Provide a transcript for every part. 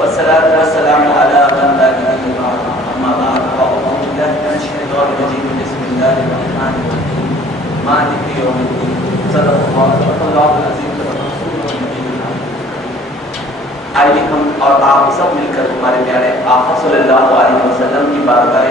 والصلاة والسلام على من لا نبي بعده أما بعد فأعوذ بالله من الشيطان الرجيم بسم الله الرحمن الرحيم مالك يوم الدين صدق الله العظيم صدق رسوله النبي الكريم. آئیے ہم اور آپ سب مل کر ہمارے پیارے آقا صلی اللہ علیہ وسلم کی بارگاہ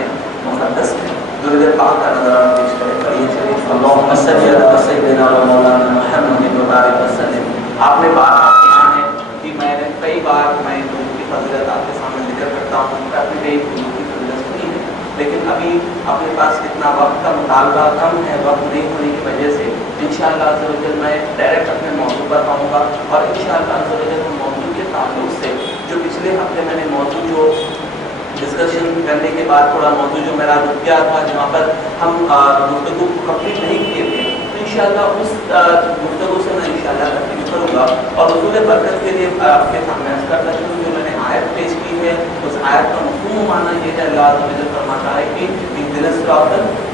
مقدس میں درود پاک کا نظرانہ پیش کریں. پڑھیے چلیے اللہم صلی علی سیدنا و مولانا محمد و بارک وسلم. آپ نے بات کیا ہے کہ میں نے کئی بار میں لوگوں کی فضیلت آپ کے سامنے ذکر کرتا ہوں کہ اپنے کئی لوگوں کی فضیلت سنی ہے، لیکن ابھی اپنے پاس اتنا وقت کا مطالبہ کم ہے، وقت نہیں ہونے کی وجہ سے انشاءاللہ عز و جل میں ڈائریکٹ اپنے موضوع پر آؤں گا. اور انشاءاللہ عز و جل موضوع کے تعلق سے جو پچھلے ہفتے میں نے موضوع جو ڈسکشن کرنے کے بعد تھوڑا موضوع جو میرا رک گیا تھا جہاں پر ہم گفتگو کمپلیٹ نہیں کیے تھے، تو انشاءاللہ اس گفتگو سے میں انشاءاللہ کنٹینیو کروں گا. اور حضور برکت کے لیے آپ کے سامنے عرض کرتا ہوں جو میں نے آیت پیش کی ہے اس آیت کا مفہوم مانا یہ ہے اللہ عز و جل فرماتا ہے کہ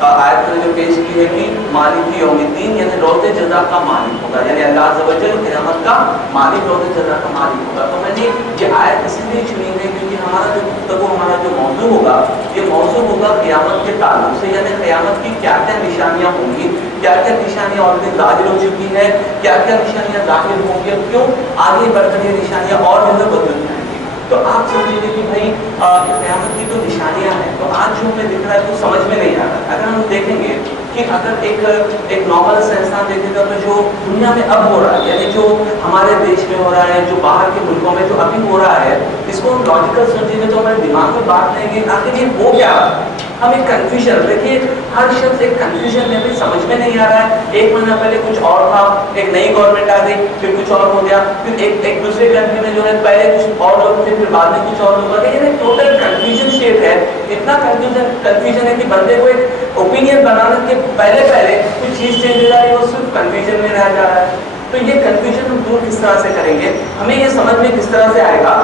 آیت میں جو پیش کی ہے کہ مالک یوم الدین یعنی روز جزا کا مالک ہوگا، یعنی اللہ عز و جل قیامت کا مالک روز جزا کا مالک ہوگا. تو میں نے یہ آیت اس لیے چنی ہے کیونکہ ہمارا جو گفتگو ہمارا جو موضوع ہوگا یہ موضوع ہوگا قیامت کے تعلق سے، یعنی قیامت کی کیا کیا نشانیاں ہوں گی، کیا کیا نشانیاں آلریڈی ظاہر ہو چکی ہے، کیا کیا نشانیاں ظاہر ہوں گی، کیوں آگے بڑھ کر یہ نشانیاں اور جو ہے بدل جائیں گی. تو آپ سمجھیں گے کہ بھائی قیامت کی جو نشانیاں ہیں تو آج جو ہمیں دکھ رہا ہے وہ سمجھ میں نہیں آ رہا. اگر ہم دیکھیں گے کہ اگر ایک نارمل سے انسان دیکھے گا تو جو دنیا میں اب ہو رہا ہے، یعنی جو ہمارے دیش میں ہو رہا ہے، جو باہر کے ملکوں میں جو ابھی ہو رہا ہے، اس کو ہم لاجیکل سوچیں گے تو ہمارے دماغ میں بات لیں گے آخر یہ ہو کیا رہا ہے. ہم ایک کنفیوژن دیکھیے، ہر شخص ایک کنفیوژن میں بھی سمجھ میں نہیں آ رہا ہے. ایک مہینہ پہلے کچھ اور تھا، ایک نئی گورنمنٹ آ گئی، پھر کچھ اور ہو گیا، پھر ایک دوسرے کنٹری میں جو ہے پہلے کچھ اور لوگ تھے، پھر بعد میں کچھ اور لوگ آ گئے. یہ ٹوٹل کنفیوژن اسٹیٹ ہے. اتنا کنفیوژن ہے کہ بندے کو ایک اوپینین بنانے کے پہلے کوئی چیز چینج ہو رہا ہے، وہ صرف کنفیوژن میں رہ جا رہا ہے. تو یہ کنفیوژن ہم دور کس طرح سے کریں گے؟ ہمیں یہ سمجھ میں کس طرح سے آئے گا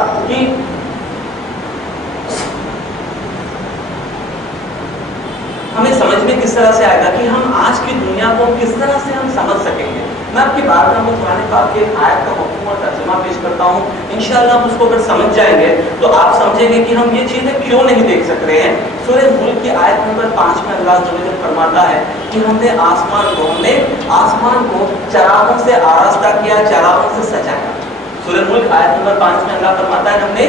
کہ ہم آج کی دنیا کو کس طرح سے ہم سمجھ سکیں گے. میں آپ کی بات میں قرآن پاک کے آیت کا مفہوم اور ترجمہ پیش کرتا ہوں. انشاءاللہ ہم اس کو اگر سمجھ جائیں گے تو آپ سمجھیں گے کہ ہم یہ چیزیں کیوں نہیں دیکھ سک رہے ہیں. سورہ ملک کی آیت نمبر 5 میں اللہ تعالیٰ فرماتا ہے کہ ہم نے آسمان کو چراغوں سے آراستہ کیا، چراغوں سے سجایا. سورہ ملک آیت نمبر 5 میں اللہ فرماتا ہے ہم نے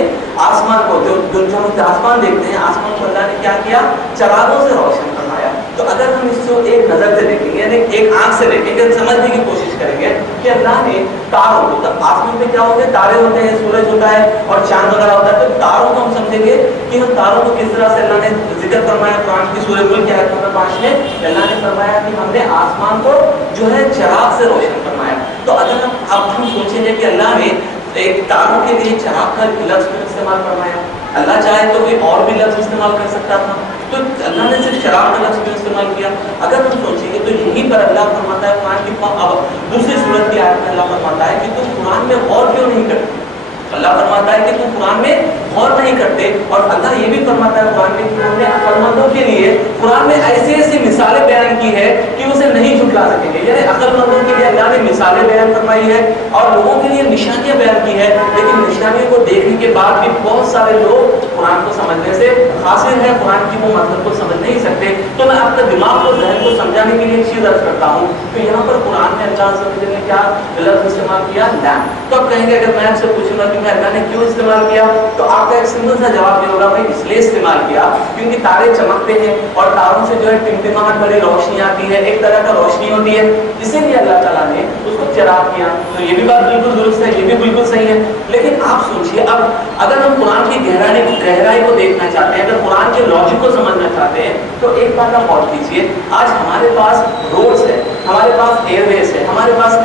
آسمان کو جو ہم آسمان دیکھتے ہیں، آسمان کو اللہ نے کیا کیا؟ چراغوں سے روشن فرمایا. تو اگر ہم اس کو ایک نظر سے دیکھیں گے، یعنی ایک آنکھ سے دیکھیں گے، سمجھنے کی کوشش کریں گے کہ اللہ نے تاروں کو، آسمان پہ کیا ہوتے ہیں؟ تارے ہوتے ہیں، سورج ہوتا ہے اور چاند وغیرہ ہوتا ہے. تو تاروں کو ہم سمجھیں گے کہ ہم تاروں کو کس طرح سے اللہ نے ذکر فرمایا قرآن کی سورہ ملک کی آیت نمبر 5 میں اللہ نے فرمایا کہ ہم نے آسمان کو جو ہے چراغ سے روشن فرمایا. تو اگر ہم سوچیں گے کہ اللہ نے ایک تاروں کے لیے چراغ کا لفظ استعمال فرمایا، اللہ چاہے تو کوئی اور بھی لفظ استعمال کر سکتا تھا، تو اللہ نے صرف چراغ کا لفظ بھی استعمال کیا. اگر ہم سوچیں گے تو یہیں پر اللہ فرماتا ہے قرآن کی دوسری صورت کی آیت میں اللہ فرماتا ہے کہ تم قرآن میں غور کیوں نہیں کرتے. اللہ فرماتا ہے کہ تم قرآن میں غور نہیں کرتے. اور اللہ یہ بھی فرماتا ہے قرآن میں کہ ہم نے عقل مندوں کے لیے قرآن میں ایسی ایسی مثالیں بیان کی ہے کہ اسے نہیں جھٹلا سکیں گے. یعنی عقل مندوں کے لیے اللہ نے مثالیں بیان فرمائی ہے اور لوگوں کے لیے نشانیاں بیان کی ہے، لیکن نشانیوں کو دیکھنے کے بعد بھی بہت سارے لوگ قرآن کو سمجھنے سے قاصر ہیں، قرآن کی وہ مطلب کو سمجھ نہیں سکتے. تو میں آپ کے دماغ کو، ذہن کو سمجھانے کے لیے ایک چیز عرض کرتا ہوں کہ یہاں پر قرآن میں اللہ عز و جل نے کیا لفظ استعمال کیا؟ لیمپ. تو آپ کہیں گے اگر میں آپ سے پوچھوں گا کہ اللہ نے کیوں استعمال کیا، تو آپ کا ایک سمپل سا جواب یہ ہوگا بھائی اس لیے استعمال کیا کیونکہ تارے چمکتے ہیں اور تاروں سے جو ہے ٹمٹماہٹ بڑی روشنی آتی ہے، ایک طرح کا روشنی ہوتی ہے، اسی لیے اللہ تعالیٰ نے اس کو چراغ کیا. تو یہ بھی بات بالکل درست ہے، یہ بھی بالکل صحیح ہے. لیکن آپ سوچئے اب اگر ہم قرآن کی گہرائی کو دیکھنا چاہتے ہیں، اگر قرآن کے لاجک کو سمجھنا چاہتے ہیں تو ایک بات آپ غور کیجیے. آج ہمارے پاس روڈز ہے، ہمارے پاس ایئر ویز ہے، ہمارے پاس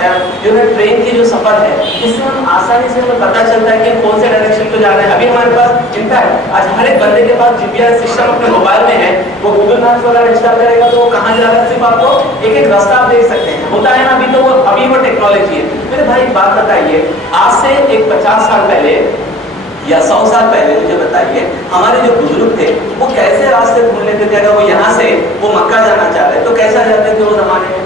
جو ہے ٹرین کی جو سفر ہے، اس سے ہم آسانی سے ہمیں پتہ چلتا ہے کہ کون سے ڈائریکشن کو جا رہے ہیں. ابھی ہمارے پاس انفیکٹ آج ہر ایک بندے کے پاس جی پی آر سسٹم اپنے موبائل میں ہے. وہ گوگل میپس وغیرہ انسٹال کرے گا تو وہ کہاں جا رہا ہے صرف آپ کو ایک راستہ آپ دیکھ سکتے ہیں. ہوتا ہے نا ابھی وہ ٹیکنالوجی ہے. میرے بھائی ایک بات بتائیے، آج سے ایک 50 سال پہلے یا 100 سال پہلے مجھے بتائیے ہمارے جو بزرگ تھے وہ کیسے راستے ڈھونڈ لیتے تھے؟ اگر وہ یہاں سے وہ مکہ جانا چاہ رہے تو کیسا جاتے تھے وہ زمانے میں؟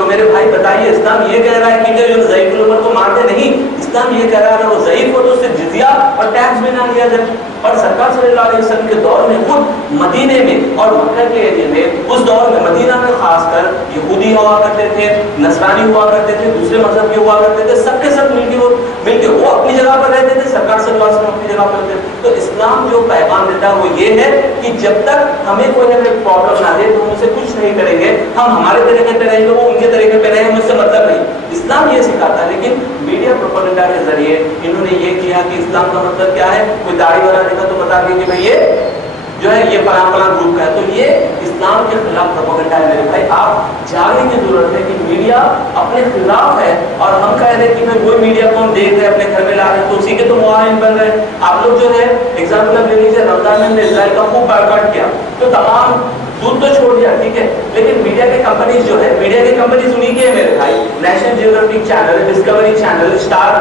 تو میرے بھائی بتائیے اسلام یہ کہہ رہا ہے کہ جو ضعیف العمر کو مارتے نہیں، اسلام یہ کہہ رہا ہے اگر وہ ضعیف ہو تو اس سے جزیہ اور ٹیکس بھی نہ لیا جائے. اور سرکار صلی اللہ علیہ وسلم کے دور میں خود مدینے میں اور مکہ کے ایریے میں اس دور میں مدینہ میں خاص کر یہودی ہوا کرتے تھے، نصرانی ہوا کرتے تھے، دوسرے مذہب کے ہوا کرتے تھے، سب کے سب مل کے وہ اپنی جگہ پر رہتے تھے، سرکار صلی اللہ علیہ وسلم اپنی جگہ پر رہتے تھے. تو اسلام جو پیغام دیتا ہے وہ یہ ہے کہ جب تک ہمیں کوئی نہ کوئی پرابلم نہ دے تو ہم اسے کچھ نہیں کریں گے، ہم ہمارے طریقے پہ رہیں گے، وہ ان کے طریقے پہ رہیں گے، مجھ سے مطلب نہیں. اسلام یہ سکھاتا ہے. لیکن میڈیا پروپیگنڈا کے ذریعے انہوں نے یہ کیا کہ اسلام کا مطلب کیا ہے، کوئی داڑھی والا دیکھا تو بتا دیں کہ بھائی یہ جو ہے یہ فلاں فلاں گروپ کا ہے. تو یہ اسلام کے خلاف پروپیگنڈا ہے میرے بھائی. آپ جاننے کی ضرورت ہے کہ میڈیا اپنے خلاف ہے اور ہم کہہ رہے ہیں کہ بھائی وہی میڈیا کو ہم دیکھ رہے ہیں اپنے گھر میں لا رہے ہیں تو اسی کے تو معاون بن رہے ہیں. آپ لوگ جو ہے ایگزامپل لے لیجیے، رمضان میں ہم نے اسرائیل کا خوب بائیکاٹ کیا تو تمام دودھ تو چھوڑ دیا، ٹھیک ہے، لیکن میڈیا کی کمپنیز جو ہے، میڈیا کی کمپنیز انہیں کی ہے میرے بھائی. National geographic channel, Discovery channel, star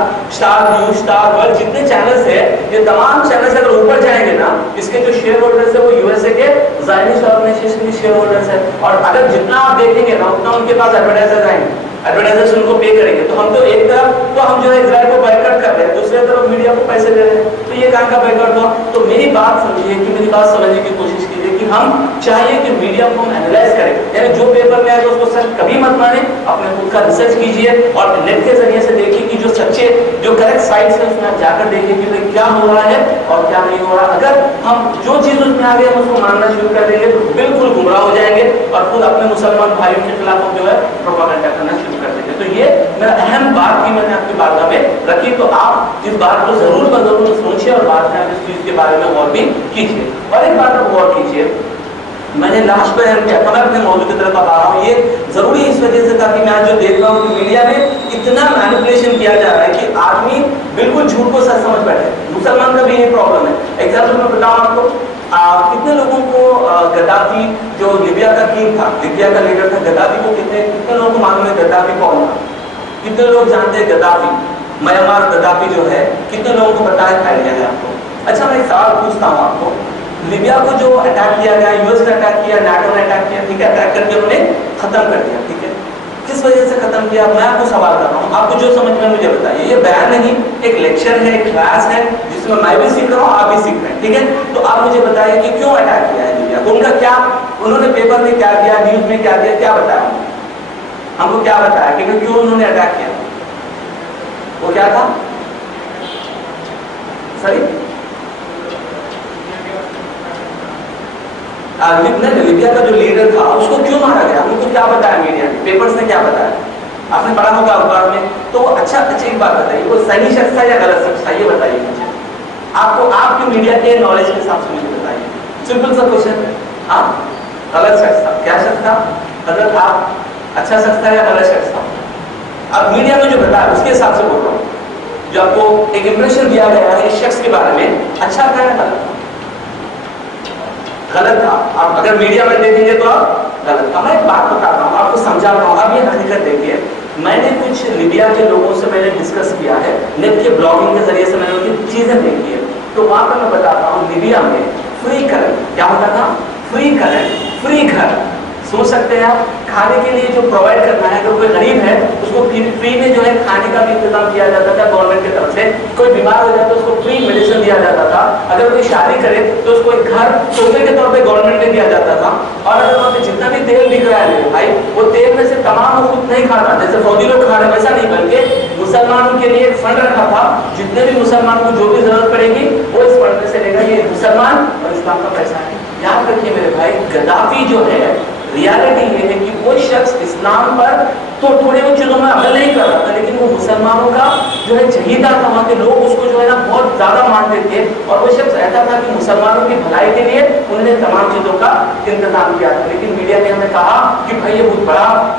news, star world, جتنے چینلز ہیں یہ تمام چینلز اگر اوپر جائیں گے نا، اس کے جو شیئر ہولڈرز ہیں وہ یو ایس اے کے زائنسٹ آرگنائزیشن کے شیئر ہولڈرز ہیں. اور اگر جتنا آپ دیکھیں گے نا اتنا ان کے پاس ایڈورٹائزر آئیں گے، ایڈورٹائزرز ان کو پے کریں گے. تو ہم تو ایک طرف تو ہم جو ہے اسرائیل کو بائیکاٹ کر رہے ہیں، دوسری طرف میڈیا کو پیسے دے رہے ہیں. تو یہ کہاں کا بائیکاٹ ہوا؟ تو میری بات سمجھیے کہ میری بات سمجھنے کی کوشش کیجیے کہ ہم چاہیے کہ میڈیا کو ہم اینالائز کریں. یعنی جو پیپر میں آئے تو اس کو سچ کبھی مت مانیں، اپنے خود کا ریسرچ کیجیے اور نیٹ کے ذریعے سے دیکھیے کہ جو سچے جو کریکٹ سائٹس ہیں اس میں آپ جا کر دیکھیں کہ کیا ہو رہا ہے اور کیا نہیں ہو رہا. اگر ہم جو چیز اس میں آ گئے ہم اس کو ماننا شروع کر دیں گے تو بالکل گمراہ ہو جائیں گے اور خود اپنے مسلمان بھائیوں کے خلاف ہم جو ہے پروپیگنڈا کرنا شروع کر دیں گے. تو یہ میرا اہم بات تھی، میں نے آپ کی بارگاہ میں رکھی. تو آپ اس بات کو ضرور ضرور سوچیے اور بعد میں آپ اس چیز کے بارے میں غور بھی کیجیے. اور ایک بات آپ غور کیجیے، میں نے لاسٹ پہ کیا تھا، میں اپنے موضوع کی طرف آ رہا ہوں. یہ ضروری اس وجہ سے تھا کہ میں آج جو دیکھ رہا ہوں کہ میڈیا میں اتنا مینیپولیشن کیا جا رہا ہے کہ آدمی بالکل جھوٹ کو سچ سمجھ بیٹھے. مسلمان کا بھی یہ پرابلم ہے. ایگزامپل میں بتاؤں آپ کو، کتنے لوگوں کو گدافی جو لیبیا کا کنگ تھا، لیبیا کا لیڈر تھا گدافی کو کتنے لوگوں کو معلوم ہے گدافی کون تھا؟ کتنے لوگ جانتے ہیں گدافی؟ معمر گدافی جو ہے کتنے لوگوں کو پتا ہے آئیڈیا ہے آپ کو؟ اچھا میں ایک سوال پوچھتا ہوں آپ کو، لیبیا کو جو اٹیک کیا گیا، یو ایس نے اٹیک کیا، نیٹو نے اٹیک کیا، ٹھیک ہے، اٹیک کر کے انہوں نے ختم کر دیا، ٹھیک ہے، کس وجہ سے ختم کیا؟ میں آپ کو سوال کر رہا ہوں، آپ کو جو سمجھ میں مجھے بتائیے. یہ بیان نہیں، ایک لیکچر ہے، ایک کلاس ہے جس میں بھی سیکھ رہا ہوں، آپ بھی سیکھ رہے ہیں، ٹھیک ہے. تو آپ مجھے بتائیے کہ کیوں اٹیک کیا ہے لیبیا کو؟ ان کا کیا، انہوں نے پیپر میں کیا دیا، نیوز میں کیا دیا، کیا بتایا ہم کو؟ کیا بتایا کہ کیوں انہوں نے اٹیک کیا؟ وہ کیا تھا؟ صحیح لیبیا کا جو لیڈر تھا اس کو کیوں مارا گیا؟ ہم کو کیا بتایا میڈیا نے، پیپرز نے کیا بتایا؟ آپ نے پڑھا ہوگا اخبار میں. تو وہ اچھا ایک بات بتائیے، وہ صحیح شخص تھا یا غلط شخص تھا؟ یہ بتائیے مجھے. آپ کو آپ کی میڈیا کے نالج کے حساب سے مجھے بتائیے. سمپل سا کوشچن ہے. ہاں غلط شخص تھا. کیا شخص تھا؟ حضرت آپ اچھا شخص تھا یا غلط شخص تھا؟ اب میڈیا میں جو بتایا اس کے حساب سے بول رہا ہوں. جو آپ کو ایک امپریشن دیا گیا ہے اس شخص کے بارے میں، اچھا تھا یا غلط تھا؟ غلط تھا. آپ اگر میڈیا میں دیکھیں گے تو آپ غلط تھا. میں ایک بات بتاتا ہوں، آپ کو سمجھاتا ہوں. اب یہ حقیقت دیکھیے، میں نے کچھ لیبیا کے لوگوں سے میں نے ڈسکس کیا ہے، نیٹ کے بلاگنگ کے ذریعے سے میں نے ان کی چیزیں دیکھی ہے. تو وہاں پہ میں بتاتا ہوں لیبیا میں فری کرنٹ کیا ہوتا تھا؟ فری کرنٹ، فری گھر. سوچ سکتے ہیں آپ، کھانے کے لیے جو پرووائڈ کرنا ہے، اگر کوئی غریب ہے اس کو فری میں جو ہے کھانے کا بھی انتظام کیا جاتا تھا گورنمنٹ کی طرف سے. کوئی بیمار ہو جائے تو اس کو فری میڈیسن دیا جاتا تھا. اگر کوئی شادی کرے تو اس کو ایک گھر تحفے کے طور پہ گورنمنٹ نے دیا جاتا تھا. اور اگر وہاں پہ جتنا بھی تیل بک رہا ہے میرے بھائی، وہ تیل میں سے تمام وہ خود نہیں کھاتا جیسے سعودی لوگ کھا رہے ہیں، ویسا نہیں، بلکہ مسلمانوں کے لیے ایک فنڈ رکھا تھا. جتنے بھی مسلمان کو جو بھی ضرورت پڑے گی وہ اس فنڈ میں سے لے گا. یہ مسلمان اور اسلام کا پیسہ ہے. یاد رکھیے میرے بھائی، گدافی جو ہے ریالٹی یہ ہے کہ وہ شخص اسلام پر تو تھوڑی بہت چیزوں میں عمل نہیں کر رہا تھا، لیکن وہ مسلمانوں کا جو ہے چہیتا تھا. وہاں کے لوگ اس کو جو ہے نا بہت زیادہ مانتے تھے. اور وہ شخص ایسا تھا کہ مسلمانوں کی بھلائی کے لیے انہوں نے تمام چیزوں کا انتظام کیا تھا. لیکن میڈیا نے ہمیں کہا کہ بھائی یہ بہت بڑا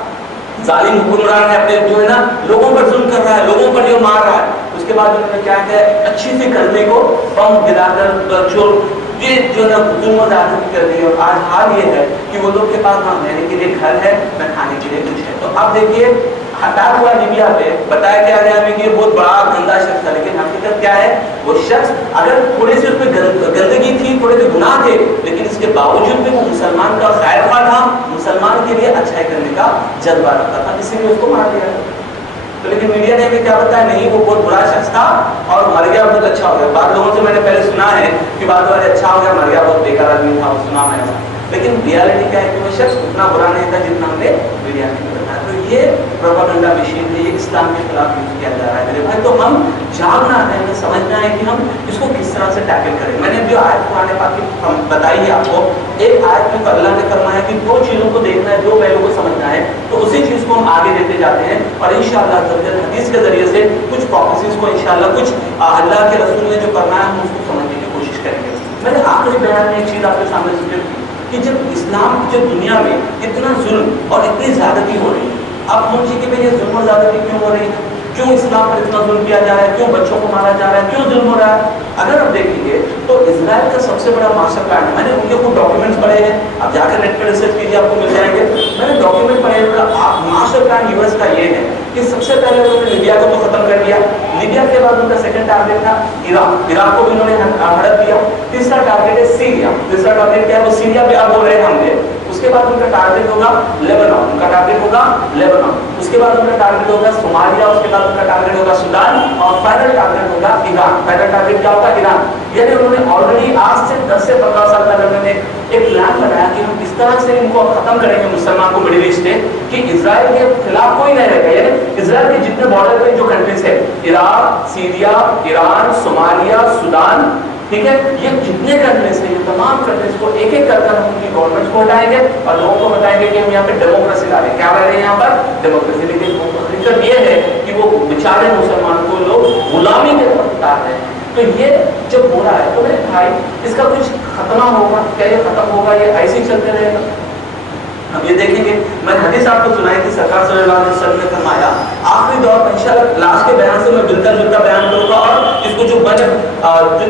ظالم حکمران ہے، اپنے جو ہے نا لوگوں پر ظلم کر رہا ہے، لوگوں پر جو مار رہا ہے. اس کے بعد انہوں نے کیا کہ اچھی سی کرنے کو بم گرا کر جو جو نا ظلم و زیادتی کر دی. اور آج حال یہ ہے کہ وہ لوگ کے پاس نہ رہنے کے لیے گھر ہے نہ کھانے کے لیے کچھ ہے. تو آپ دیکھیے ہٹا ہوا لیبیا پہ بتایا کیا گیا ہمیں کہ یہ بہت بڑا گندا شخص تھا، لیکن حقیقت کیا ہے؟ وہ شخص اگر تھوڑے سے اس پہ گندگی تھی، تھوڑے سے گناہ تھے، لیکن اس کے باوجود بھی وہ مسلمان کا خیر خواہ تھا، مسلمان کے لیے اچھائی کرنے کا جذبہ رکھتا تھا، اسی لیے اس کو مار دیا۔ تو لیکن میڈیا نے ہمیں کیا بتایا، نہیں وہ بہت برا شخص تھا اور مر گیا بہت اچھا ہو گیا۔ بعض لوگوں سے میں نے پہلے سنا ہے کہ بعض والے اچھا ہو گیا مر گیا بہت بیکار آدمی تھا، سنا میں ایسا، لیکن ریالٹی کیا ہے کہ وہ شخص اتنا برا نہیں تھا جتنا ہم نے میڈیا میں بتایا۔ تو یہ پروپیگنڈا مشین ہے، یہ اسلام کے خلاف یوز کیا جا رہا ہے میرے بھائی۔ تو ہم جاگنا ہے، ہمیں سمجھنا ہے کہ ہم اس کو کس طرح سے ٹیکل کریں۔ میں نے جو آیت قرآن پاک کی بتائی ہے آپ کو، ایک آیت میں اللہ نے فرمایا کہ دو چیزوں کو دیکھنا ہے، دو پہلو کو سمجھنا ہے، تو اسی چیز کو ہم آگے دیتے جاتے ہیں اور انشاءاللہ حدیث کے ذریعے سے کچھ پروفیسیز کو انشاءاللہ کچھ اللہ کے رسول نے جو کرنا ہے ہم اس کو سمجھنے کی کوشش کریں گے۔ میں نے آخری بیان میں ایک چیز آپ کے سامنے ذکر کی کہ جب اسلام جب دنیا میں اتنا ظلم اور اتنی زیادتی ہو رہی ہے، آپ سوچیے کہ بھئی یہ ظلم اور زیادتی کیوں ہو رہی ہے، کیوں اسلام پر اتنا ظلم کیا جا رہا ہے، کیوں بچوں کو مارا جا رہا ہے، کیوں ظلم ہو رہا ہے؟ اگر آپ دیکھیں گے تو اسرائیل کا سب سے بڑا ماسٹر پلان ہے، میں نے ان کے کچھ ڈاکیومنٹس پڑھے ہیں، آپ جا کر نیٹ پہ ریسرچ کیجیے آپ کو مل جائیں گے۔ میں نے ڈاکیومنٹ پڑھے ہیں، ماسٹر پلان یو ایس کا یہ ہے کہ سب سے پہلے انہوں نے لیبیا کو تو ختم کر دیا، لیبیا کے بعد ان کا سیکنڈ ٹارگیٹ تھا عراق کو بھی انہوں نے ہڑپ دیا، تیسرا ٹارگیٹ ہے سیریا، تیسرا ٹارگیٹ کیا ہے وہ سیریا پہ اب ہو رہے ہیں حملے، اس کے بعد ان کا ٹارگیٹ ہوگا لیبنان، ان کا ٹارگیٹ ہوگا لیبنان، اس کے بعد ان کا ٹارگیٹ ہوگا صومالیہ، اس کے بعد ان کا ٹارگیٹ ہوگا سودان اور فائنل ٹارگیٹ ہوگا ایران۔ فائنل ٹارگیٹ کیا ہوگا؟ ایران۔ یعنی انہوں نے آلریڈی آج سے 10 سے 15 سال پہلے انہوں نے ایک پلان بنایا کہ ہم اس طرح سے ان کو ختم کریں گے مسلمان کو مڈل ایسٹ سے کہ اسرائیل کے خلاف کوئی نہیں رہے گا۔ یعنی اسرائیل کے جتنے بارڈر پہ جو کنٹریز ہے، Iraq, Syria, Iran, Somalia, Sudan, ٹھیک ہے، یہ جتنے کنٹریز ہیں یہ تمام کنٹریز کو ایک ایک کر ان کی گورنمنٹس کو ہٹائیں گے اور لوگوں کو بتائیں گے کہ ہم یہاں پہ ڈیموکریسی لا رہے ہیں۔ کیا رہ رہے ہیں یہاں پر؟ ڈیموکریسی۔ لیکن حقیقت یہ ہے کہ وہ بیچارے مسلمان کو لوگ غلامی کے طرف اتار رہے ہیں۔ تو یہ جب ہو رہا ہے تو میرے بھائی اس کا کچھ ختمہ ہوگا کیا؟ یہ ختم ہوگا؟ یہ ایسے ہی چلتے رہے گا؟ ہم یہ دیکھیں گے، میں حدیث آپ کو سنائی تھی، سرکار صلی اللہ علیہ وسلم نے فرمایا آخری دور میں انشاءاللہ لاسٹ کے بیان سے میں ملتا جلتا بیان کروں گا اور اس کو جو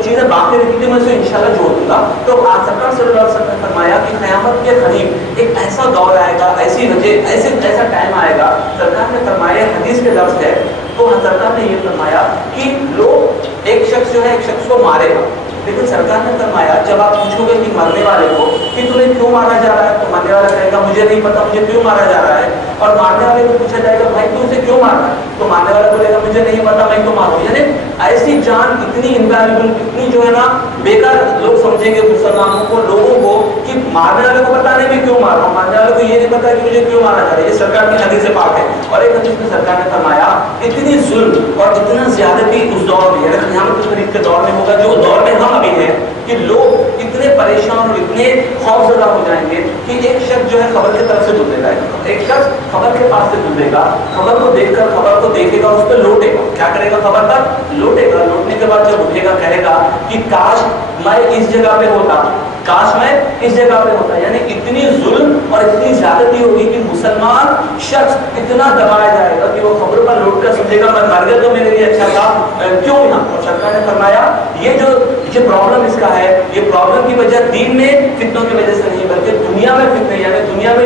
چیزیں باقی رکھی تھی میں اسے انشاءاللہ جوڑ دوں گا۔ تو آج سرکار صلی اللہ علیہ وسلم نے فرمایا کہ قیامت کے قریب ایک ایسا دور آئے گا، ایسا ٹائم آئے گا، سرکار نے فرمایا حدیث کے لفظ ہے، تو سرکار نے یہ فرمایا کہ لوگ ایک شخص جو ہے ایک شخص کو مارے گا، لیکن سرکار نے فرمایا جب آپ پوچھو گے کہ مرنے والے کو کہ تمہیں کیوں مارا جا رہا ہے، تو مرنے والا کہے گا مجھے نہیں پتا مجھے کیوں مارا جا رہا ہے، اور مارنے والے کو پوچھا جائے گا بھائی تو اسے کیوں مارا ہے، تو مارنے والا بولے گا مجھے نہیں پتا میں کیوں ماروں۔ یعنی ایسی جان اتنی انویلیبل، اتنی جو ہے نا بیکار لوگ سمجھیں گے مسلمانوں کو، لوگوں کو کہ مارنے والے کو پتا نہیں میں کیوں مار رہا ہوں، مارنے والے کو یہ نہیں پتا کہ مجھے کیوں مارا جا رہا ہے۔ یہ سرکار کی حدیث پاک ہے۔ اور ایک حدیث میں سرکار نے فرمایا اتنی ظلم اور اتنا زیادتی اس دور میں، یعنی قیامت کے قریب کے دور میں ہوگا جو دور میں ہم ابھی ہیں، کہ لوگ اتنے پریشان اور اتنے خوفزدہ ہو جائیں گے کہ ایک شخص جو ہے خبر کی طرف سے گزرے گا، ایک شخص خبر کے پاس سے گزرے گا، خبر کو دیکھ کر خبر کو دیکھے گا، اس پہ لوٹے گا، کیا کرے گا؟ خبر پر لوٹے گا، لوٹنے کے بعد جب اٹھے گا کہے گا کہ کاش میں اس جگہ پہ ہوتا، کاش میں اس جگہ پہ ہوتا۔ یعنی اتنی ظلم اور اتنی زیادتی ہوگی کہ مسلمان شخص اتنا دبایا جائے گا کہ وہ خبر پر لوٹ کر سمجھے گا میں مر گیا تو میرے لیے اچھا تھا، کیوں یہاں؟ اور سرکار نے فرمایا یہ جو پرابلم اس کا ہے، یہ پرابلم کی وجہ دین میں فتنوں کی وجہ سے نہیں بلکہ دنیا میں فتنے، یعنی دنیا میں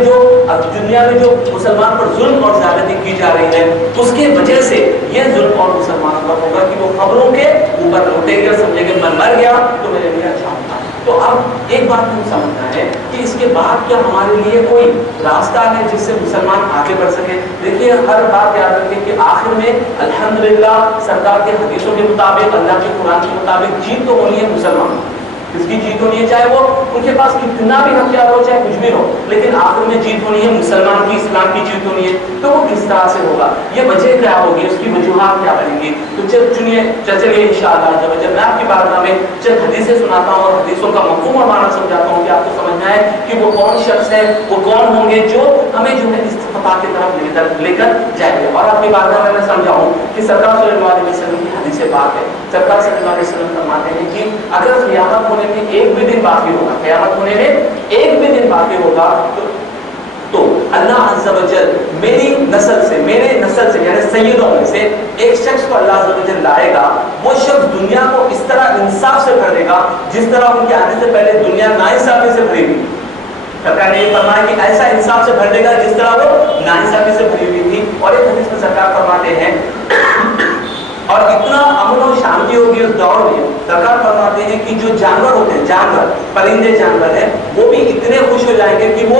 جو مسلمان پر ظلم اور زیادتی کی جا رہی ہے اس کی وجہ سے یہ ظلم اور مسلمانوں پر ہوگا کہ وہ خبروں کے اوپر لوٹیں گے اور سمجھیں گے میں مر گیا تو میرے لیے اچھا ہوتا۔ تو اب ایک بات ہمیں سمجھنا ہے کہ اس کے بعد کیا ہمارے لیے کوئی راستہ ہے جس سے مسلمان آگے بڑھ سکے؟ دیکھیے ہر بات یاد رکھیں کہ آخر میں الحمدللہ سرکار کے حدیثوں کے مطابق، اللہ کے قرآن کے مطابق جیت تو ہونی ہے مسلمان، اس کی جیت ہونی ہے، چاہے وہ ان کے پاس کتنا بھی ہتھیار ہو، چاہے کچھ بھی ہو، لیکن آخر میں جیت ہونی ہے مسلمان کی، اسلام کی جیت ہونی ہے۔ تو وہ کس طرح سے ہوگا؟ یہ وجہ کیا ہوگی؟ اس کی وجوہات کیا بنیں گی؟ تو چلیے انشاءاللہ جب میں آپ کی بارگاہ میں چند حدیثیں سناتا ہوں اور حدیثوں کا مفہوم اور معنی سمجھاتا ہوں کہ آپ کو سمجھنا ہے کہ وہ کون شخص ہے، وہ کون ہوں گے جو ہمیں جو ہے اس فتح کی طرف لے کر جائیں گے۔ اور آپ کی بارگاہ میں سمجھاؤں کہ سرکار صلی اللہ علیہ وسلم کی حدیث پاک ہے، سرکار صلی اللہ علیہ وسلم فرماتے ہیں کہ اگر قیامت ہونے میں ایک بھی دن باقی ہوگا، قیامت ہونے میں ایک بھی دن باقی ہوگا تو اللہ عز و جل میری نسل سے یعنی سیدوں میں سے ایک شخص کو اللہ عز و جل لائے گا، وہ شخص دنیا کو اس طرح انصاف سے بھر دے گا جس طرح ان کے آنے سے پہلے دنیا ناانصافی سے بھری ہوئی۔ سرکار نے یہ فرمایا کہ ایسا انصاف سے بھر دے گا جس طرح وہ ناانصافی سے بھری ہوئی تھی۔ اور ایک حدیث میں سرکار فرماتے ہیں اور اتنا امن و شانتی ہوگی اس دور میں، سرکار فرماتے ہیں کہ جو جانور ہوتے ہیں، جانور پرندے جانور ہیں، وہ بھی اتنے خوش ہو جائیں گے کہ وہ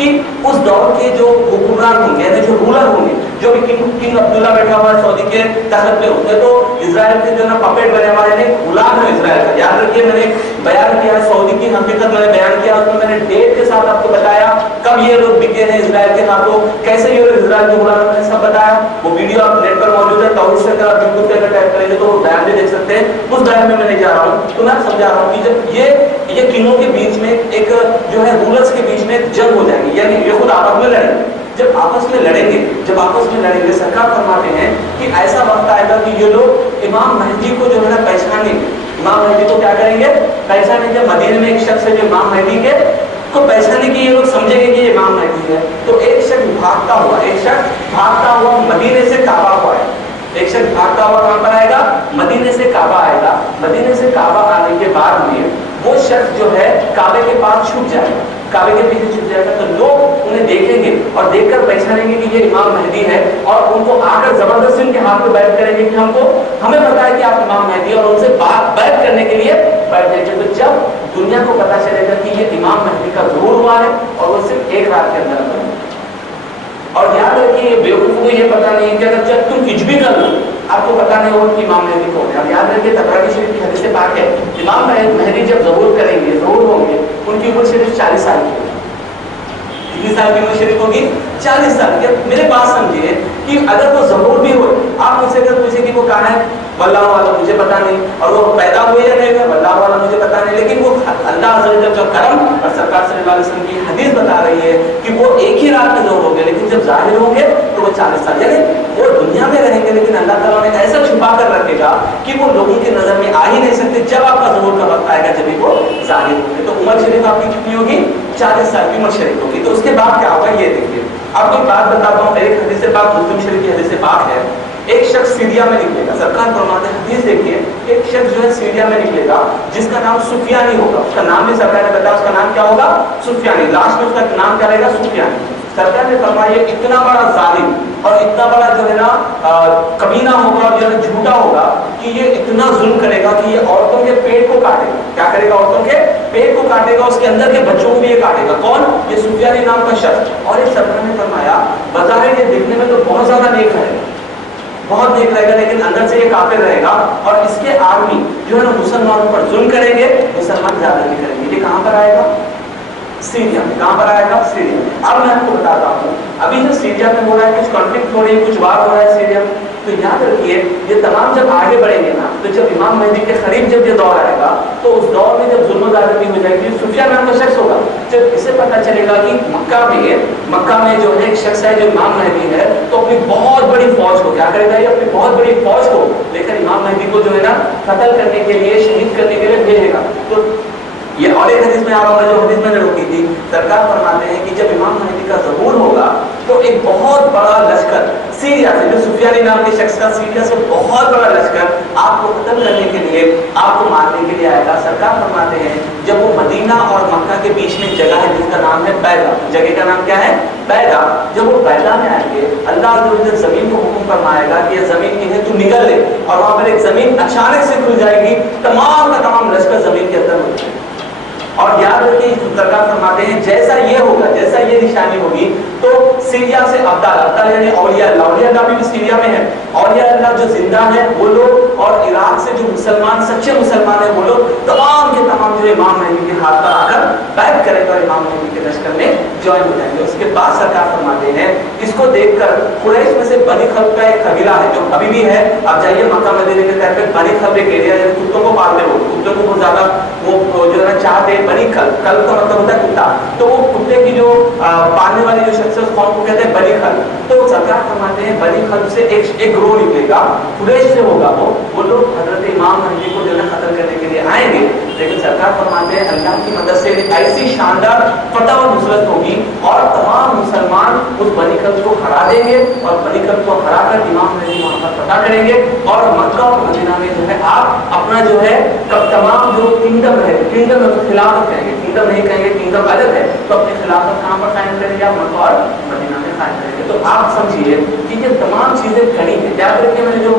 کہ اس دور کے جو حکمران ہوں گے یعنی جو رولر ہوں گے, جو بھی کنگ عبداللہ بیٹھا ہوا ہے سعودی کے تخت پہ ہوتے تو اسرائیل کے جو ہے نا پپیٹ بنے ہوا ہے, غلام ہے اسرائیل کا. یاد رکھیے میں نے بیان کیا ہے سعودی کی حقیقت میں نے بیان کیا, اس میں میں نے ڈیٹ کے ساتھ آپ کو بتایا کب یہ لوگ بکے ہیں اسرائیل کے ہاتھوں, کیسے یہ لوگ اسرائیل کے غلام ہیں, سب بتایا. وہ ویڈیو آپ نیٹ پر موجود ہے, توحید سے اگر آپ یوٹیوب پہ اگر ٹائپ کریں گے تو وہ بیان بھی دیکھ سکتے ہیں. اس بیان میں نہیں جا رہا ہوں, تو میں سمجھا رہا ہوں کہ جب یہ کنوں کے بیچ میں ایک جو ہے رولرز کے بیچ میں ایک جنگ ہو جائے گی, یعنی یہ خود آپس میں لڑیں گے. جب آپس میں لڑیں گے سرکار فرماتے ہیں کہ ایسا وقت آئے گا کہ یہ لوگ امام مہدی کو جو ہے نا پہچانیں گے. امام مہدی کو کیا کریں گے, پہچانیں گے. مدینے میں ایک شخص ہے جو امام مہدی کے کو پہچانے کی یہ لوگ سمجھیں گے کہ یہ امام مہدی ہے. تو ایک شخص بھاگتا ہوا مدینے سے کعبہ کو آئے. ایک شخص بھاگتا ہوا کہاں پر آئے گا, مدینے سے کعبہ آئے گا. مدینے سے کعبہ آنے کے بعد میں وہ شخص جو ہے کعبے کے پاس چھپ جائے گا, کعبے کے پیچھے چھپ جائے گا. تو لوگ انہیں دیکھیں گے اور دیکھ کر پہچانیں گے کہ یہ امام مہدی ہے, اور ان کو آ کر زبردستی ان کے ہاتھ میں بیعت کریں گے کہ ہمیں پتا ہے کہ آپ امام مہدی, اور ان سے بیعت کرنے کے لیے بیٹھ جائیں گے. تو جب دنیا کو پتا چلے گا کہ یہ امام مہدی کا ظہور ہوا ہے اور وہ صرف ایک رات کے اندر بنے. اور یاد رکھیے بیوقوفوں کو یہ پتا نہیں کہ اگر جب تم کچھ بھی کر لو آپ کو پتا نہیں ہوگا کہ امام مہدی کون ہے. اب یاد رکھیے تبرانی شریف کی حدیث پاک ہے, امام مہدی جب ظہور کریں گے, ظہور ہوں گے, ان کی عمر صرف 40 سال کی ہوگی. کتنی سال کی عمر شریف ہوگی, 40 سال کی. میرے بات سمجھیے کہ اگر وہ ظہور بھی ہوئے, آپ مجھ سے اگر پوچھیں کہ وہ کہاں ہے, واللہ والا مجھے پتا نہیں, اور وہ پیدا ہوئے یا نہیں ہوئے واللہ والا مجھے پتا نہیں, لیکن وہ اللہ عز و جل کا کرم اور سرکار صلی اللہ علیہ وسلم کی حدیث بتا رہی ہے کہ وہ ایک ہی رات میں ظہور ہو گئے, لیکن جب ظاہر ہوں گے تو وہ 40 سال, یعنی وہ دنیا میں رہیں گے لیکن اللہ تعالیٰ نے ایسا چھپا کر رکھے گا کہ وہ لوگوں کی نظر میں آ ہی نہیں سکتے. جب آپ کا ظہور کا وقت آئے گا جب وہ ظاہر ہوں گے. تو عمر شریف آپ کی کتنی ہوگی, 40 سال کی عمر شریف ہوگی. تو اس کے بعد کیا ہوگا یہ دیکھیے. آپ کو ایک بات بتاتا ہوں, ایک حدیث پاک مسلم شریف کی حدیث پاک ہے. ایک شخص سیریا میں نکلے گا, سرکار فرماتے ہیں حدیث دیکھیے, ایک شخص جو ہے سیریا میں نکلے گا جس کا نام سفیانی ہوگا. اس کا نام بھی سرکار نے بتایا, اس کا نام کیا ہوگا, سفیانی. لاسٹ میں اس کا نام کیا رہے گا, سفیانی. سرکار نے فرمایا اتنا بڑا ظالم اور اتنا بڑا جو ہے نا کمینہ ہوگا اور جو ہے جھوٹا ہوگا کہ یہ اتنا ظلم کرے گا کہ یہ عورتوں کے پیٹ کو کاٹے گا. کیا کرے گا, عورتوں کے پیٹ کو کاٹے گا, اس کے اندر کے بچوں کو بھی یہ کاٹے گا. کون, یہ سفیانی نام کا شخص. اور ایک سرکار نے فرمایا بظاہر یہ دیکھنے میں تو بہت زیادہ نیک ہے, بہت نیک رہے گا, لیکن اندر سے یہ کافر رہے گا, اور اس کے آدمی جو ہے نا مسلمانوں پر ظلم کریں گے, مسلمان زیادہ نہیں کریں گے. یہ کہاں پر آئے گا, سیریا میں. کہاں پر آئے گا, سیریا میں. اب میں آپ کو بتاتا ہوں ابھی جو سیریا میں ہو رہا ہے, کچھ کانفلکٹ ہو رہی ہے, کچھ وار ہو رہا ہے سیریا میں. تو یاد رکھیے یہ تمام جب آگے بڑھیں گے نا, تو جب امام مہدی کے قریب جب یہ دور آئے گا تو اس دور میں جب ظلم و زیادتی ہو جائے گی, سفیان نام کا شخص ہوگا, جب اسے پتہ چلے گا کہ مکہ میں جو ہے ایک شخص ہے جو امام مہدی ہے, تو اپنی بہت بڑی فوج کو کیا کرے گا, یہ اپنی بہت بڑی فوج کو لے کر امام مہدی کو جو ہے نا قتل کرنے کے لیے, شہید کرنے کے لیے بھیجے گا. تو یہ اور ایک حدیث میں آ رہا ہوں, جو حدیث میں نے روکی تھی, سرکار فرماتے ہیں کہ جب امام مہدی کا ظہور ہوگا تو ایک بہت بڑا لشکر سیریا سے, جو سفیانی نام کے شخص کا سیریا سے بہت بڑا لشکر آپ کو قتل کرنے کے لیے, آپ کو مارنے کے لیے آئے گا. سرکار فرماتے ہیں جب وہ مدینہ اور مکہ کے بیچ میں جگہ ہے جس کا نام ہے بیدا, جگہ کا نام کیا ہے, بیدا. جب وہ بیدا میں آئیں گے, اللہ عز و جل زمین کو حکم فرمائے گا کہ یہ زمین کی ہے تو نکل لے, اور وہاں پر ایک زمین اچانک سے کھل جائے گی, تمام کا تمام لشکر زمین کے اندر ہو جائے گا. اور یاد رکھیے سرکار فرماتے ہیں جیسا یہ ہوگا, جیسا یہ نشانی ہوگی, تو سیریا سے ابدال یعنی اولیاء اللہ بھی سیریا میں ہے, اولیاء اللہ جو زندہ ہیں وہ لوگ, اور عراق سے جو مسلمان سچے مسلمان ہیں وہ لوگ, تمام کے تمام جو امام مہدی کے ہاتھ پر آ کر بیعت کریں گے اور امام مہدی کے لشکر میں جوائن ہو جائیں گے. اس کے بعد سرکار فرماتے ہیں اس کو دیکھ کر قریش میں سے بنی خلف کا ایک قبیلہ ہے جو ابھی بھی ہے, آپ جائیے مکہ مدینے کے طرف بنی خلف ایک ایریا ہے, کتوں کو پالتے ہو, کتوں کو بہت زیادہ وہ جو ہے چاہتے, بنی خلف, خلف کا مطلب ہوتا ہے کتا, تو وہ کتے کی جو پالنے والی جو شخص ہے اس قوم کو کہتے ہیں بنی خلف. تو سرکار فرماتے ہیں بنی خلف سے ایک گروہ نکلے گا, قریش سے ہوگا, وہ لوگ حضرت امام مہدی کو جو ہے قتل کرنے کے لیے آئیں گے. لیکن سرکار فرماتے ہیں اللہ کی مدد سے ایسی شاندار فتح و نصرت ہوگی اور تمام مسلمان اس بنی خلف کو ہرا دیں گے, اور بنی خلف کو ہرا کر امام مہدی وہاں پر فتح کریں گے, اور مکہ اور مدینہ میں جو ہے آپ اپنا جو ہے تمام جو کنگڈم ہے, کنگڈم خلافت کہیں گے, کنگڈم نہیں کہیں گے, کنگڈم الگ ہے, تو اپنی خلافت کہاں پر قائم کریں گے, آپ مکہ اور مدینہ میں قائم کریں گے. تو آپ سمجھیے کہ یہ تمام چیزیں کھڑی ہیں. یاد رکھیے میں نے جو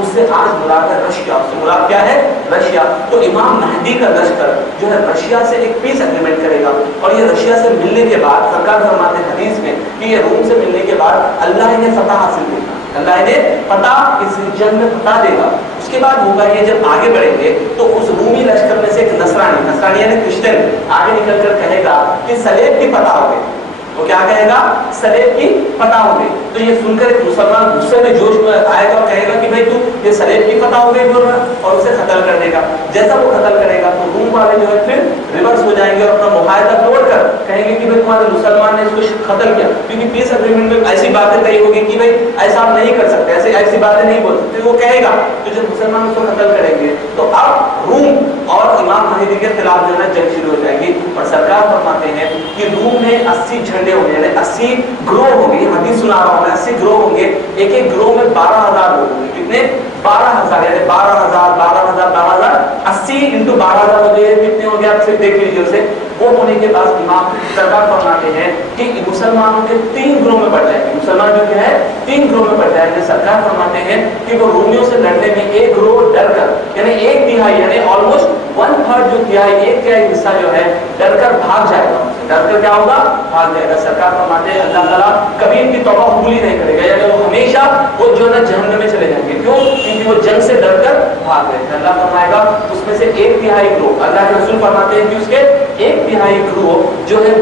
اس سے آج مراد ہے رشیا، اس سے مراد کیا ہے؟ رشیا۔ تو امام مہدی کا لشکر جو ہے رشیا سے ایک پیس اگریمنٹ کرے گا، اور یہ رشیا سے ملنے کے بعد سرکار فرماتے ہیں حدیث میں کہ یہ روم سے ملنے کے بعد اللہ انہیں فتح حاصل دے گا، اللہ انہیں فتح، اس جنگ میں فتح دے گا۔ اس کے بعد ہوگا یہ جب آگے بڑھیں گے تو اس رومی لشکر میں سے ایک نصرانی یعنی کرسچن آگے نکل کر کہے گا کہ سلیب کی فتح ہو گئی۔ وہ کیا کہے گا؟ سلیب کی فتح ہو گئی۔ تو یہ سن کر ایک مسلمان غصے میں جوش میں آئے گا اور کہے گا کہ بھائی تو یہ سلیب کی فتح ہو گئی بول رہا، اور اسے قتل کر دے گا۔ جیسا وہ قتل کرے گا تو روم والے جو ہے پھر ریورس ہو جائیں گے اور اپنا معاہدہ توڑ کر کہیں گے کہ بھائی تمہارے مسلمان نے اس کو قتل کیا، کیونکہ پیس اگریمنٹ میں ایسی باتیں طے ہوگی کہ بھائی ایسا آپ نہیں کر سکتے، ایسی باتیں نہیں بول سکتے، وہ کہے گا۔ تو جب مسلمان اس کو قتل کریں گے تو اب روم اور امام مہدی کے خلاف جو ہے جنگ شروع ہو جائے گی، اور سرکار فرماتے ہیں کہ روم میں 80 جھنڈے ہوں گے، یعنی 80 گروہ ہوں گے۔ حدیث سنا رہا ہوں میں، 80 گروہ ہوں گے، ایک ایک گروہ میں 12,000 لوگ ہوں گے۔ کتنے؟ 12,000، یعنی 12,000 80 انٹو 12,000 ہو گئے، کتنے ہو گئے آپ سے دیکھ لیجیے اسے۔ وہ ہونے کے بعد امام سرکار فرماتے ہیں کہ مسلمانوں کے 3 گروہ میں بڑھ جائیں گے، مسلمان جو ہے 3 گروہ میں بڑھ جائیں گے۔ سرکار فرماتے ہیں کہ وہ رومیوں سے لڑنے میں ایک گروہ ڈر کر، یعنی 1/3 یعنی آلموسٹ 1/3 جو تہائی، 1/3 حصہ جو ہے ڈر کر بھاگ جائے گا، ڈر کر کیا ہوگا؟ بھاگ جائے گا۔ سرکار فرماتے ہیں اللہ تعالیٰ کبھی ان کی توبہ قبول ہی نہیں کرے گا، یعنی وہ ہمیشہ وہ جو ہے نا جہنم میں چلے جائیں گے۔ کیوں؟ کیونکہ وہ جنگ سے ڈر کر بھاگ گئے تھے۔ اللہ فرمائے گا اس میں سے 1/3 گروہ، اللہ کے رسول فرماتے ہیں کہ اس کے 1/3 گروہ جو ہے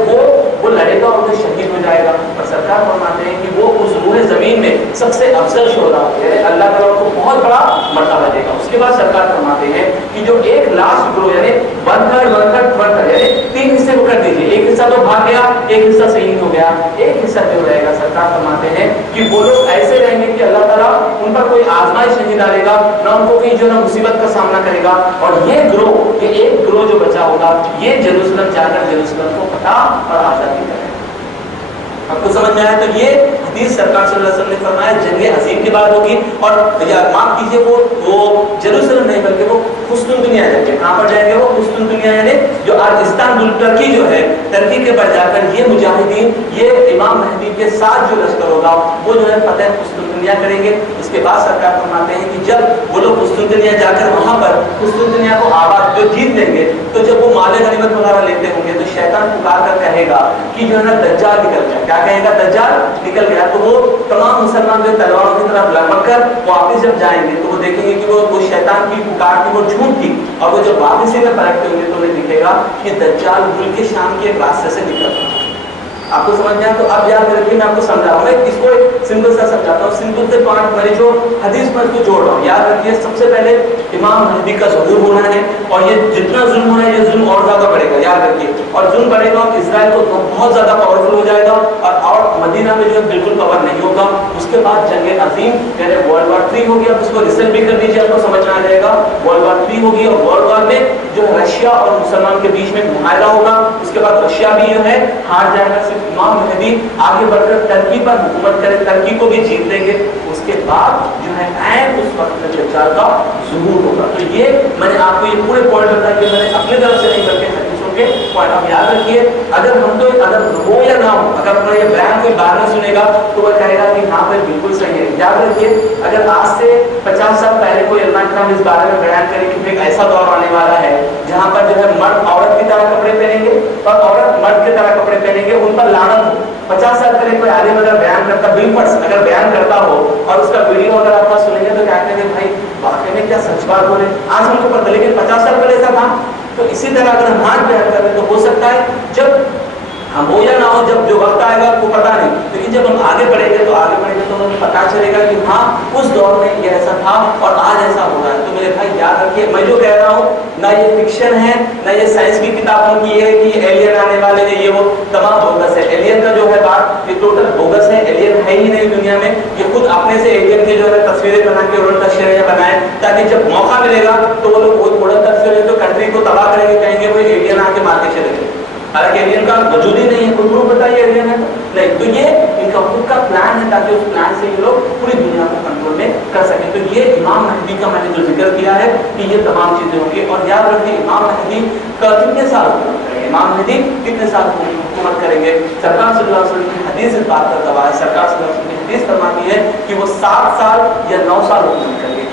وہ لڑے گا اور وہ شہید ہو جائے گا۔ اور سرکار فرماتے ہیں کہ وہ اس روح زمین میں سب سے افضل شہدا ہوتے ہیں، اللہ تعالیٰ کو بہت بڑا مرتبہ دے گا۔ اس کے بعد سرکار فرماتے ہیں کہ جو ایک لاسٹ گروہ یعنی 1/3 یعنی 3 حصے کو کر دیجیے، ایک حصہ تو بھاگ گیا، ایک حصہ شہید ہو گیا، ایک حصہ جو رہے گا سرکار فرماتے ہیں کہ وہ لوگ ایسے رہیں گے کہ اللہ تعالیٰ ان پر کوئی آزمائش نہیں ڈالے گا، نہ ان کو کہیں جو ہے مصیبت کا سامنا کرے گا۔ اور یہ گروہ، یہ ایک گروہ جو بچا ہوگا، یہ جیروسلم جا کر جیروسلم کو فتح اور آزادی کرے گا۔ آپ کو سمجھ میں آیا؟ تو یہ حدیث سرکار صلی اللہ علیہ وسلم نے فرمایا جنگ عظیم کی بات ہوگی، اور معاف کیجیے وہ جیروسلم نہیں بلکہ وہ قسطن دنیا جائیں گے۔ کہاں پر جائیں گے؟ وہ قسطن دنیا، یعنی جو آج استنبول ترکی جو ہے، ترکی کے پر جا کر یہ مجاہدین، یہ امام مہدی کے ساتھ جو لشکر ہوگا وہ جو ہے فتح قسطن دنیا کریں گے۔ اس کے بعد سرکار فرماتے ہیں کہ جب وہ لوگ قسطن دنیا جا کر وہاں پر قسطن دنیا کو آباد جو جیت لیں گے، تو جب وہ مال غنیمت وغیرہ لیتے ہوں گے تو شیطان پکار کر کہے گا کہ جو ہے نا دجال نکل گیا۔ کیا کہے گا؟ دجال نکل گیا۔ تو وہ تمام مسلمان جو تلواروں کی طرف لپک کر واپس جب جائیں گے تو وہ دیکھیں گے کہ وہ شیطان کی پکار تھی وہ جھوٹ تھی، اور وہ جب واپسی میں پلٹتے ہوں گے تو انہیں دکھے گا کہ دجال ملک شام کے ایک راستے سے نکل رہا ہے۔ آپ کو سمجھ گیا؟ تو اب یاد رکھیے، میں آپ کو سمجھا ہوں، میں اس کو ایک سمپل سا سمجھاتا ہوں، سمپل سے پوائنٹ میں جو حدیث میں اس کو جوڑ رہا ہوں۔ یاد رکھیے سب سے پہلے امام مہدی کا ظہور ہونا ہے، اور یہ جتنا ظلم ہونا ہے یہ ظلم اور زیادہ بڑھے گا، یاد رکھیے، اور ظلم بڑھے گا اسرائیل کو بہت زیادہ پاورفل ہو جائے گا، اور مدینہ میں جو ہے بالکل پاور نہیں ہوگا۔ اس کے بعد جنگ عظیم یعنی ورلڈ وار 3 ہوگی۔ اب اس کو ریسرچ بھی کر دیجیے، آپ کو سمجھ میں آ جائے گا۔ ورلڈ وار 3 ہوگی، اور ورلڈ وار میں جو رشیا اور مسلمان کے بیچ میں معاہدہ ہوگا۔ اس کے بعد رشیا بھی جو ہے ہار جائے گا، صرف امام مہدی آگے بڑھ کر ترکی پر حکومت کرے، ترکی کو بھی جیت لیں گے۔ اس کے بعد جو ہے عین اس وقت میں دجال کا ظہور ہوگا۔ تو یہ میں نے آپ کو یہ پورے پوائنٹ بتایا کہ میں نے اپنے طرف سے نہیں بلکہ حدیثوں کے پوائنٹ۔ آپ یاد رکھیے، اگر ہم تو اگر ہو یا نہ ہو، اگر اپنا یہ بیان کوئی بعد میں سنے گا تو وہ کہے گا کہ ہاں بھائی بالکل صحیح ہے۔ یاد رکھیے، اگر آج سے 50 سال پہلے کوئی علماء کرام اس بارے میں بیان کرے کہ ایک ایسا دور آنے والا ہے جہاں پر جو ہے مرد عورت کی طرح کپڑے پہنیں گے اور عورت مرد کی طرح کپڑے پہنیں گے، ان پر لعنت ہو۔ 50 سال پہلے کوئی عالم اگر بیان کرتا، بالفرض اگر بیان کرتا ہو اور اس کا ویڈیو اگر آپ پاس سنیں گے تو کیا کہیں گے بھائی واقعی میں کیا سچ بات بولے، آج ہم کو پتہ، لیکن 50 سال پہلے ایسا تھا۔ تو اسی طرح اگر ہم آج بیان کریں تو ہو سکتا ہے جب ہم ہو یا نہ ہو، جب جو وقت آئے گا آپ کو پتا نہیں، لیکن جب ہم آگے بڑھیں گے تو ہمیں پتا چلے گا کہ ہاں اس دور میں یہ ایسا تھا اور آج ایسا ہو رہا ہے۔ تو میرے بھائی یاد رکھیے، میں جو کہہ رہا ہوں نہ یہ فکشن ہے، نہ یہ سائنس کی کتابوں کی ہے کہ ایلین آنے والے ہیں، یہ وہ تمام بوگس ہے۔ ایلین کا جو ہے بات یہ ٹوٹل بوگس ہے، ایلین ہے ہی نہیں دنیا میں۔ یہ خود اپنے سے ایلین کی جو ہے تصویریں بنا کے انہوں نے تشریح بنائے تاکہ جب موقع ملے گا تو وہ لوگ وہ تھوڑا تصویریں تو کنٹری کو تباہ کریں گے، کہیں گے وہ ایلین آ کے مار کے چلے گئے، حالانکہ ایلین کا وجود ہی نہیں ہے، کوئی پروف بتائیے ایلین ہے نہیں۔ تو یہ ان کا خود کا پلان ہے تاکہ اس پلان سے یہ لوگ پوری دنیا کو کنٹرول میں کر سکیں۔ تو یہ امام مہدی کا میں نے جو ذکر کیا ہے کہ یہ تمام چیزیں ہوں گی۔ اور یاد رکھیے امام مہدی کا کتنے سال حکومت کریں گے، امام مہدی کتنے سال حکومت کریں گے؟ سرکار صلی اللہ علیہ وسلم کی حدیث اس بات کا گواہ ہے، سرکار صلی اللہ علیہ وسلم کی حدیث فرماتی ہے کہ وہ 7 سال یا 9 سال حکومت کریں گے۔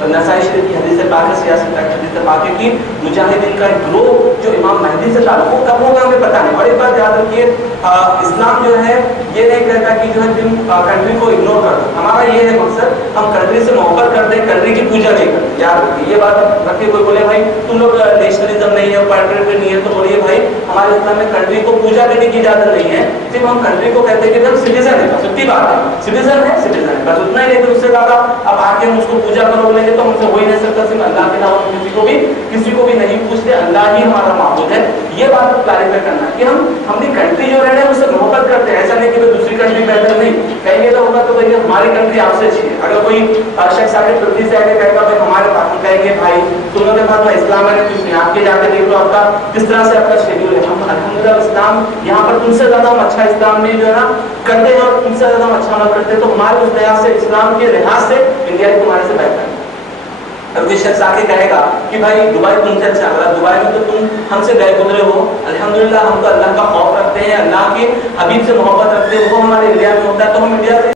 نسائی شریف کی حدیث پاک ہے، سیاست حدیث پاک ہے کہ مجاہدین کا ایک گروہ جو امام مہدی سے تعلق وہ کب ہوگا ہمیں پتہ نہیں. اور ایک بات یاد رکھیے، اسلام جو ہے یہ نہیں کہتا کہ جو ہے تم کنٹری کو اگنور کر دو. ہمارا یہ ہے مقصد، ہم کنٹری سے محبت کرتے ہیں، کنٹری کی پوجا نہیں کرتے. یاد رکھیے یہ بات رکھیے. کوئی بولے بھائی تم لوگ نیشنلزم نہیں ہے، پیٹریوٹزم نہیں ہے، تو بولیے بھائی ہمارے اسلام میں کنٹری کو پوجا کرنے کی اجازت نہیں ہے. صرف ہم کنٹری کو کہتے ہیں کہ ہم سٹیزن ہیں، بس اتنی بات ہے. سٹیزن ہے، سٹیزن ہے، بس اتنا ہی. لیکن اس سے زیادہ اب آ کے ہم اس کو پوجا کرو بولیں گے تو ہم سے ہو ہی نہیں سکتا. صرف اللہ کے علاوہ کسی کو بھی نہیں پوچھتے، اللہ ہی ہمارا معبود ہے. یہ بات کلیریفائی کرنا ہے کہ ہم اپنی کنٹری جو رہے ہیں اس سے محبت کرتے ہیں. ایسا نہیں کہ دوسری کنٹری بہتر نہیں. کہیں گے تو ہوگا تو کہیں گے ہماری کنٹری آپ سے اچھی ہے. اگر کوئی شخص آ کے ترکی سے آ کے کہے گا بھائی ہمارے پاس، ہم کہیں گے بھائی تم لوگوں کے پاس اسلام ہے، کچھ نہیں. آپ کے جا کے دیکھ لو آپ کا کس طرح سے آپ کا شیڈیول ہے. ہم الحمدللہ اسلام یہاں پر تم سے زیادہ ہم اچھا اسلام میں جو ہے نا کرتے ہیں، اور تم سے زیادہ ہم اچھا عمل کرتے ہیں. تو ہمارے اس لحاظ سے، اسلام کے لحاظ سے انڈیا تمہارے سے بہتر ہے. اب کوئی شخص آ کے کہے گا کہ بھائی دبئی تم سے اچھا لگا، دبئی میں تو تم ہم سے گئے گزرے ہو. الحمدللہ ہم تو اللہ کا خوف رکھتے ہیں، اللہ کے حبیب سے محبت رکھتے ہیں. وہ ہمارے انڈیا میں ہوتا ہے تو ہم انڈیا سے